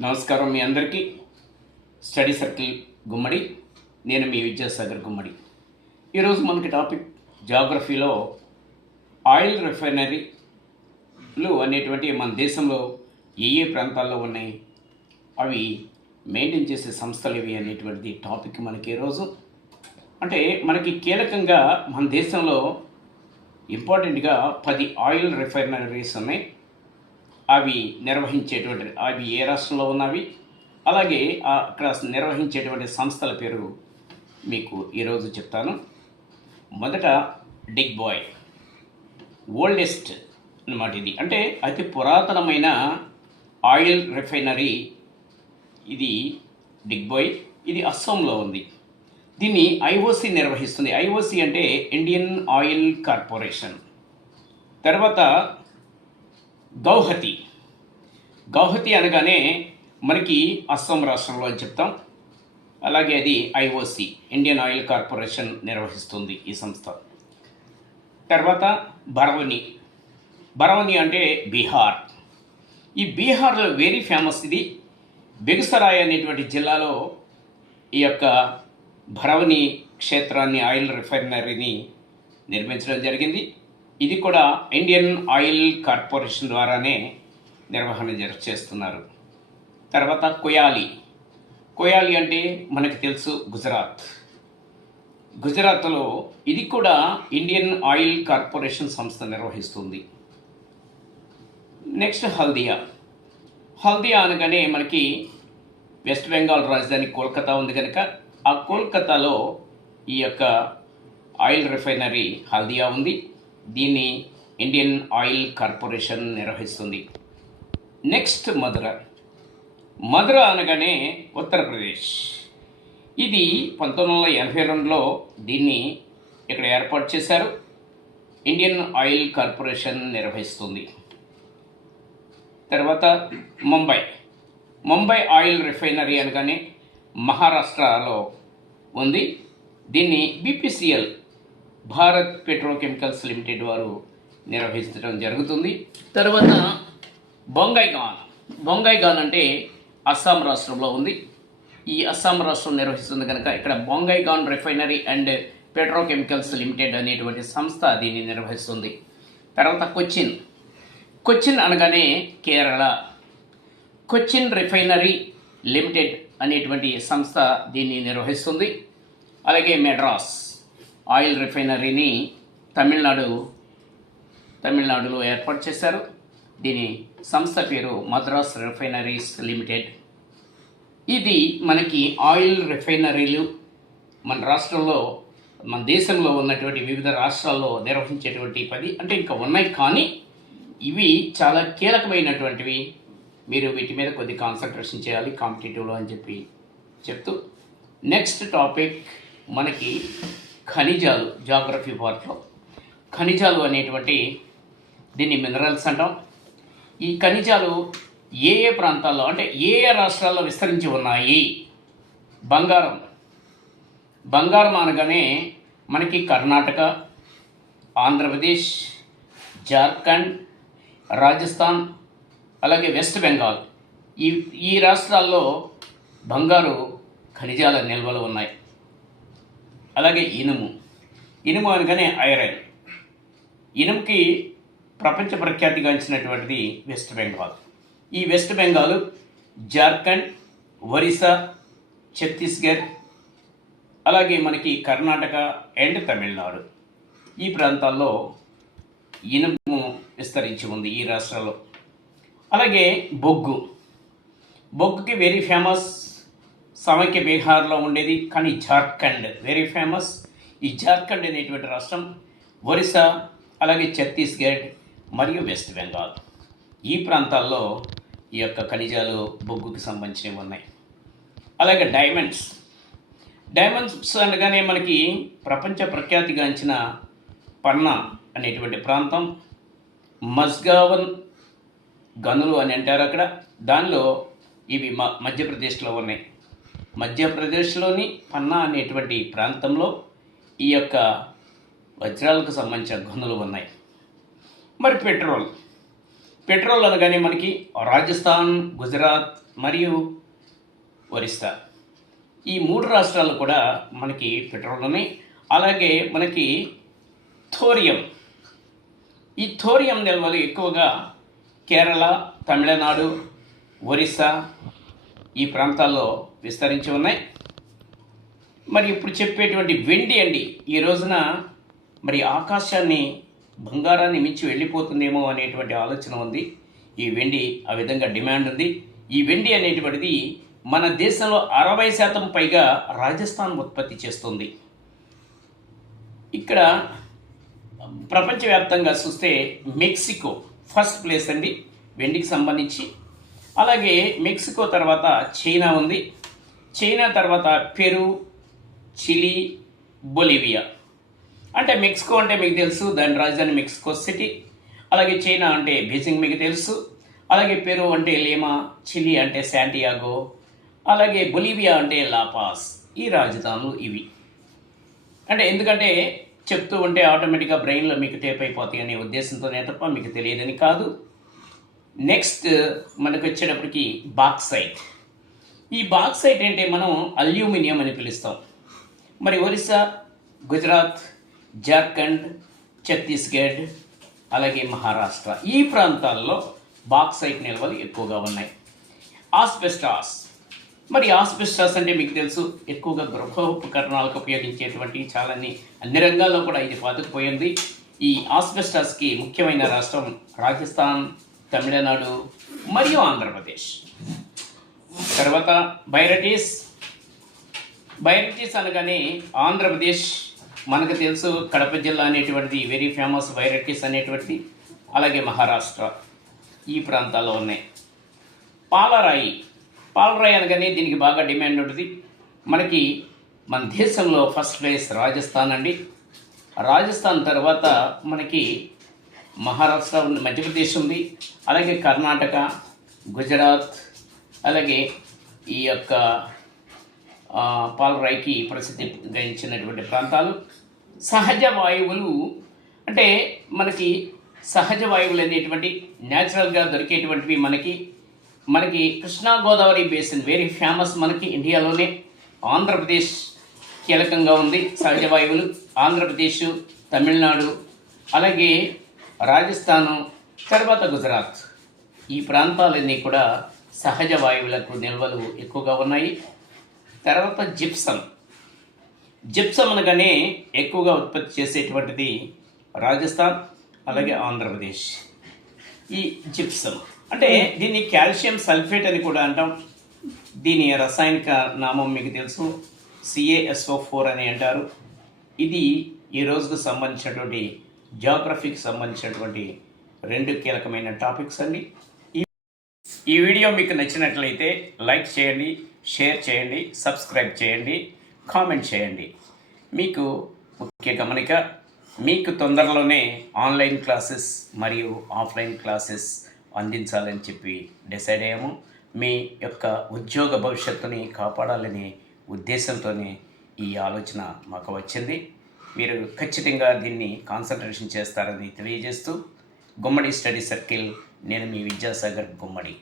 నమస్కారం మీ అందరికీ. Study circle Gummadi. నేను మీ విద్యాసాగర్ గుమ్మడి. ఈరోజు మనకి టాపిక్ జాగ్రఫీలో ఆయిల్ రిఫైనరీలు అనేటువంటి మన దేశంలో ఏ ఏ ప్రాంతాల్లో ఉన్నాయి అవి మెయింటైన్ చేసే సంస్థలు ఇవి అనేటువంటిది టాపిక్ మనకి ఈరోజు. అంటే మనకి కీలకంగా మన దేశంలో ఇంపార్టెంట్గా పది ఆయిల్ రిఫైనరీస్ ఉన్నాయి. అవి నిర్వహించేటువంటి అవి ఏ రాష్ట్రంలో ఉన్నవి? అలాగే అక్కడ నిర్వహించేటువంటి సంస్థల పేరు మీకు ఈరోజు చెప్తాను. మొదట డిగ్ బాయ్ ఓల్డెస్ట్ అన్నమాట ఇది. అంటే అతి పురాతనమైన ఆయిల్ రిఫైనరీ ఇది డిగ్ బాయ్ ఇది అస్సాంలో ఉంది. దీన్ని ఐఓసి నిర్వహిస్తుంది. ఐఓసి అంటే ఇండియన్ ఆయిల్ కార్పొరేషన్. తర్వాత గౌహతి గౌహతి అనగానే మనకి అస్సాం రాష్ట్రంలో అని చెప్తాం. అలాగే అది ఐఓసి ఇండియన్ ఆయిల్ కార్పొరేషన్ నిర్వహిస్తుంది ఈ సంస్థ. తర్వాత బరవని బరవని అంటే బీహార్. ఈ బీహార్లో వెరీ ఫేమస్ ఇది. బెగుసరాయ్ అనేటువంటి జిల్లాలో ఈ యొక్క భరవని క్షేత్రాన్ని ఆయిల్ రిఫైనరీని నిర్మించడం జరిగింది. ఇది కూడా ఇండియన్ ఆయిల్ కార్పొరేషన్ ద్వారానే నిర్వహణ చేస్తున్నారు. తర్వాత కొయాలి. కొయాలి అంటే మనకు తెలుసు గుజరాత్. గుజరాత్లో ఇది కూడా ఇండియన్ ఆయిల్ కార్పొరేషన్ సంస్థ నిర్వహిస్తుంది. నెక్స్ట్ హల్దియా. హల్దియా అనగానే మనకి వెస్ట్ బెంగాల్ రాజధాని కోల్కతా ఉంది కనుక ఆ కోల్కతాలో ఈ యొక్క ఆయిల్ రిఫైనరీ హల్దియా ఉంది. దీన్ని ఇండియన్ ఆయిల్ కార్పొరేషన్ నిర్వహిస్తుంది. నెక్స్ట్ మధుర. మధుర అనగానే ఉత్తరప్రదేశ్. ఇది పంతొమ్మిది వందల ఎనభై రెండులో దీన్ని ఇక్కడ ఏర్పాటు చేశారు. ఇండియన్ ఆయిల్ కార్పొరేషన్ నిర్వహిస్తుంది. తర్వాత ముంబై. ముంబై ఆయిల్ రిఫైనరీ అనగానే మహారాష్ట్రలో ఉంది. దీన్ని బీపీసీఎల్ భారత్ పెట్రోకెమికల్స్ లిమిటెడ్ వారు నిర్వహించడం జరుగుతుంది. తర్వాత బొంగైగాన్ బొంగైగాన్ అంటే అస్సాం రాష్ట్రంలో ఉంది. ఈ అస్సాం రాష్ట్రం నిర్వహిస్తుంది కనుక ఇక్కడ Bongaigaon refinery and petrochemicals limited అనేటువంటి సంస్థ దీన్ని నిర్వహిస్తుంది. తర్వాత కొచ్చిన్. కొచ్చిన్ అనగానే కేరళ. కొచ్చిన్ రిఫైనరీ లిమిటెడ్ అనేటువంటి సంస్థ దీన్ని నిర్వహిస్తుంది. అలాగే మెడ్రాస్ ఆయిల్ రిఫైనరీని తమిళనాడు తమిళనాడులో ఏర్పాటు చేశారు. దీని సంస్థ పేరు మద్రాస్ రిఫైనరీస్ లిమిటెడ్. ఇది మనకి ఆయిల్ రిఫైనరీలు మన రాష్ట్రంలో మన దేశంలో ఉన్నటువంటి వివిధ రాష్ట్రాల్లో నిర్వహించేటువంటి పది అంటే ఇంకా ఉన్నాయి కానీ ఇవి చాలా కీలకమైనటువంటివి. మీరు వీటి మీద కొద్ది కాన్సన్ట్రేషన్ చేయాలి కాంపిటేటివ్లో అని చెప్పి చెప్తూ. నెక్స్ట్ టాపిక్ మనకి ఖనిజాలు జాగ్రఫీ పార్ట్లో ఖనిజాలు అనేటువంటి దీన్ని మినరల్స్ అంటాం. ఈ ఖనిజాలు ఏ ఏ ప్రాంతాల్లో అంటే ఏ ఏ రాష్ట్రాల్లో విస్తరించి ఉన్నాయి? బంగారం. బంగారం అనగానే మనకి కర్ణాటక ఆంధ్రప్రదేశ్ జార్ఖండ్ రాజస్థాన్ అలాగే వెస్ట్ బెంగాల్. ఈ ఈ రాష్ట్రాల్లో బంగారు ఖనిజాల నిల్వలు ఉన్నాయి. అలాగే ఇనుము. ఇనుము అనగానే ఐరన్. ఇనుముకి ప్రపంచ ప్రఖ్యాతిగాంచినటువంటిది వెస్ట్ బెంగాల్ ఈ వెస్ట్ బెంగాల్ జార్ఖండ్ ఒరిస్సా ఛత్తీస్గఢ్ అలాగే మనకి కర్ణాటక అండ్ తమిళనాడు ఈ ప్రాంతాల్లో ఇనుము విస్తరించి ఉంది ఈ రాష్ట్రాల్లో. అలాగే బొగ్గు. బొగ్గుకి వెరీ ఫేమస్ సమైక్య బీహార్లో ఉండేది కానీ జార్ఖండ్ వెరీ ఫేమస్ ఈ జార్ఖండ్ అనేటువంటి రాష్ట్రం ఒరిస్సా అలాగే ఛత్తీస్గఢ్ మరియు వెస్ట్ బెంగాల్. ఈ ప్రాంతాల్లో ఈ యొక్క ఖనిజాలు బొగ్గుకి సంబంధించినవి ఉన్నాయి. అలాగే డైమండ్స్. డైమండ్స్ అనగానే మనకి ప్రపంచ ప్రఖ్యాతిగాంచిన పన్నా అనేటువంటి ప్రాంతం. మస్గావన్ గనులు అని అంటారు అక్కడ. దానిలో ఇవి మ మధ్యప్రదేశ్లో ఉన్నాయి. మధ్యప్రదేశ్లోని పన్నా అనేటువంటి ప్రాంతంలో ఈ యొక్క వజ్రాలకు సంబంధించిన గనులు ఉన్నాయి. మరి పెట్రోల్. పెట్రోల్ అనగానే మనకి రాజస్థాన్ గుజరాత్ మరియు ఒరిస్సా. ఈ మూడు రాష్ట్రాలు కూడా మనకి పెట్రోల్ ఉన్నాయి. అలాగే మనకి థోరియం. ఈ థోరియం నిల్వలు ఎక్కువగా కేరళ తమిళనాడు ఒరిస్సా ఈ ప్రాంతాల్లో విస్తరించి ఉన్నాయి. మరి ఇప్పుడు చెప్పేటువంటి వెండి అండి. ఈ రోజున మరి ఆకాశాన్ని బంగారాన్ని మించి వెళ్ళిపోతుందేమో అనేటువంటి ఆలోచన ఉంది. ఈ వెండి ఆ విధంగా డిమాండ్ ఉంది. ఈ వెండి అనేటువంటిది మన దేశంలో అరవై శాతం పైగా రాజస్థాన్ ఉత్పత్తి చేస్తుంది. ఇక్కడ ప్రపంచవ్యాప్తంగా చూస్తే మెక్సికో ఫస్ట్ ప్లేస్ అండి వెండికి సంబంధించి. అలాగే మెక్సికో తర్వాత చైనా ఉంది. చైనా తర్వాత పెరు చిలీ బొలివియా. అంటే మెక్సికో అంటే మీకు తెలుసు దాని రాజధాని మెక్సికో సిటీ. అలాగే చైనా అంటే బీజింగ్ మీకు తెలుసు. అలాగే పెరు అంటే లీమా చిలీ అంటే శాంటియాగో. అలాగే బొలివియా అంటే లాపాస్. ఈ రాజధానులు ఇవి. అంటే ఎందుకంటే చెప్తూ ఉంటే ఆటోమేటిక్గా బ్రెయిన్లో మీకు టేప్ అయిపోతాయి అనే ఉద్దేశంతోనే తప్ప మీకు తెలియదని కాదు. నెక్స్ట్ మనకు వచ్చేటప్పటికి బాక్సైట్. ఈ బాక్సైట్ అంటే మనం అల్యూమినియం అని పిలుస్తాం. మరి ఒరిస్సా గుజరాత్ జార్ఖండ్ ఛత్తీస్గఢ్ అలాగే మహారాష్ట్ర. ఈ ప్రాంతాల్లో బాక్సైట్ నిల్వలు ఎక్కువగా ఉన్నాయి. ఆస్బెస్టాస్. మరి ఆస్బెస్టాస్ అంటే మీకు తెలుసు ఎక్కువగా గృహ ఉపకరణాలకు ఉపయోగించేటువంటి చాలా అన్ని- అన్ని రంగాల్లో కూడా ఇది పాతుకుపోయింది. ఈ ఆస్బెస్టాస్కి ముఖ్యమైన రాష్ట్రం రాజస్థాన్ తమిళనాడు మరియు ఆంధ్రప్రదేశ్. తర్వాత బైరటీస్. బైరటీస్ అనగానే ఆంధ్రప్రదేశ్ మనకు తెలుసు కడప జిల్లా అనేటువంటిది వెరీ ఫేమస్ బైరటీస్ అనేటువంటిది అలాగే మహారాష్ట్ర ఈ ప్రాంతాల్లో ఉన్నాయి. పాలరాయి పాలరాయి అనగానే దీనికి బాగా డిమాండ్ ఉంటుంది. మనకి మన దేశంలో ఫస్ట్ ప్లేస్ రాజస్థాన్ అండి. రాజస్థాన్ తర్వాత మనకి మహారాష్ట్ర ఉంది మధ్యప్రదేశ్ ఉంది అలాగే కర్ణాటక గుజరాత్ అలాగే ఈ యొక్క పాలరాయికి ప్రసిద్ధి గాంచినటువంటి ప్రాంతాలు. సహజ వాయువులు అంటే మనకి సహజ వాయువులు అనేటువంటి న్యాచురల్గా దొరికేటువంటివి మనకి. మనకి Krishna Godavari basin very famous మనకి ఇండియాలోనే. ఆంధ్రప్రదేశ్ కీలకంగా ఉంది సహజ వాయువులు ఆంధ్రప్రదేశ్ తమిళనాడు అలాగే రాజస్థాను తర్వాత గుజరాత్. ఈ ప్రాంతాలన్నీ కూడా సహజ వాయువులకు నిల్వలు ఎక్కువగా ఉన్నాయి. తర్వాత జిప్సం జిప్సం అనగానే ఎక్కువగా ఉత్పత్తి చేసేటువంటిది రాజస్థాన్ అలాగే ఆంధ్రప్రదేశ్. ఈ జిప్సం అంటే దీన్ని కాల్షియం సల్ఫేట్ అని కూడా అంటాం. దీని రసాయనిక నామం మీకు తెలుసు. సిఏఎస్ఓ ఫోర్ అని అంటారు. ఇది ఈ రోజుకు సంబంధించినటువంటి జాగ్రఫీకి సంబంధించినటువంటి రెండు కీలకమైన టాపిక్స్ అండి. ఈ ఈ వీడియో మీకు నచ్చినట్లయితే లైక్ చేయండి షేర్ చేయండి సబ్స్క్రైబ్ చేయండి. కామెంట్ చేయండి. మీకు ముఖ్య గమనిక మీకు తొందరలోనే ఆన్లైన్ క్లాసెస్ మరియు ఆఫ్లైన్ క్లాసెస్ అందించాలని చెప్పి డిసైడ్ అయ్యాము. మీ యొక్క ఉద్యోగ భవిష్యత్తుని కాపాడాలనే ఉద్దేశంతోనే ఈ ఆలోచన మాకు వచ్చింది. మీరు ఖచ్చితంగా దీన్ని కాన్సన్ట్రేషన్ చేస్తారని తెలియజేస్తూ గుమ్మడి స్టడీ సర్కిల్ నేను మీ విద్యాసాగర్ గుమ్మడి.